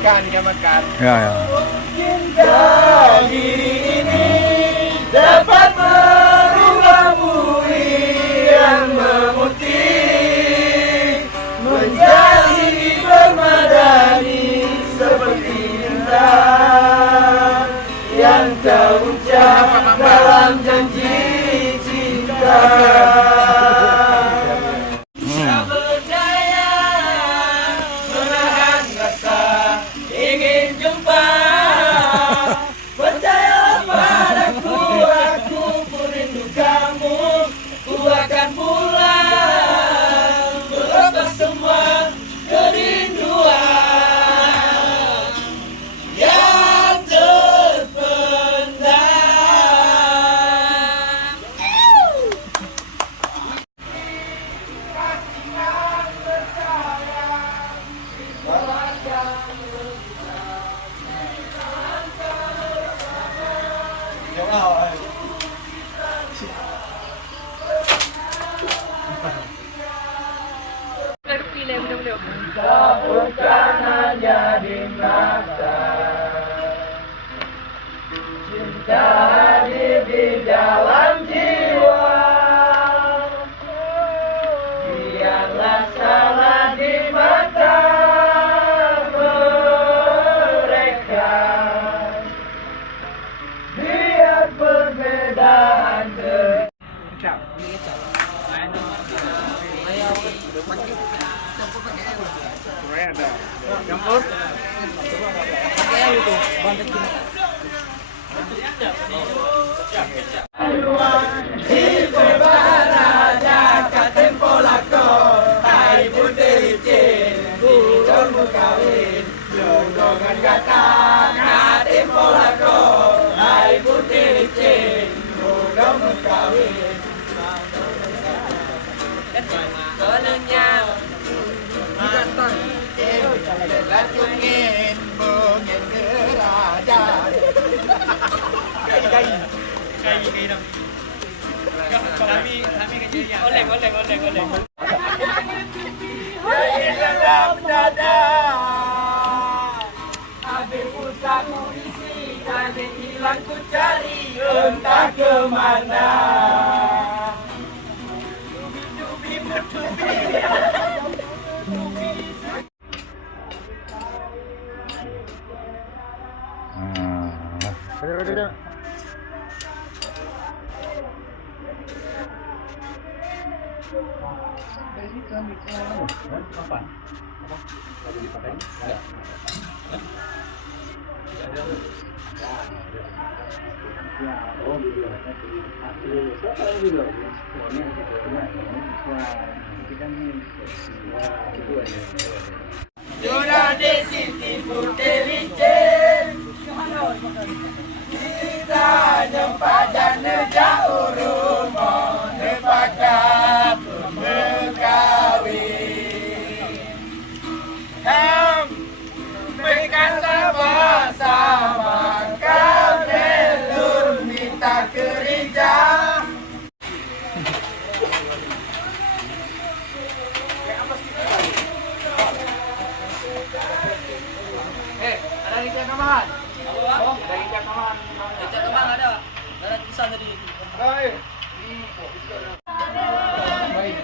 Kan dia makan. Ya ya. Mungkin dari ini dapat merubahmu yang memutih menjadi permadani seperti indah yang terucap dalam janji cinta. Bukan hanya di mata, cinta hadir di dalam jiwa. Biarlah salah di mata mereka, biar perbedaan campur pakai itu bantet Lacungin bungin kerajaan. Kai dong. Kami kejadian. Oleh. Dalam dada. Habis pulsa ku isi, tadi hilang ku cari entah kemana. Tubi bertubi. Udah. Sudah di sini intelijen, kita jumpa dan jauh rumah nepakat berkawin. Berikan sama-sama kabelur minta kerja. Ada ikan tambahan? Oh, ada ikan tambahan. Ikan tambahan ada. Ada pisah tadi. Baik. Baik.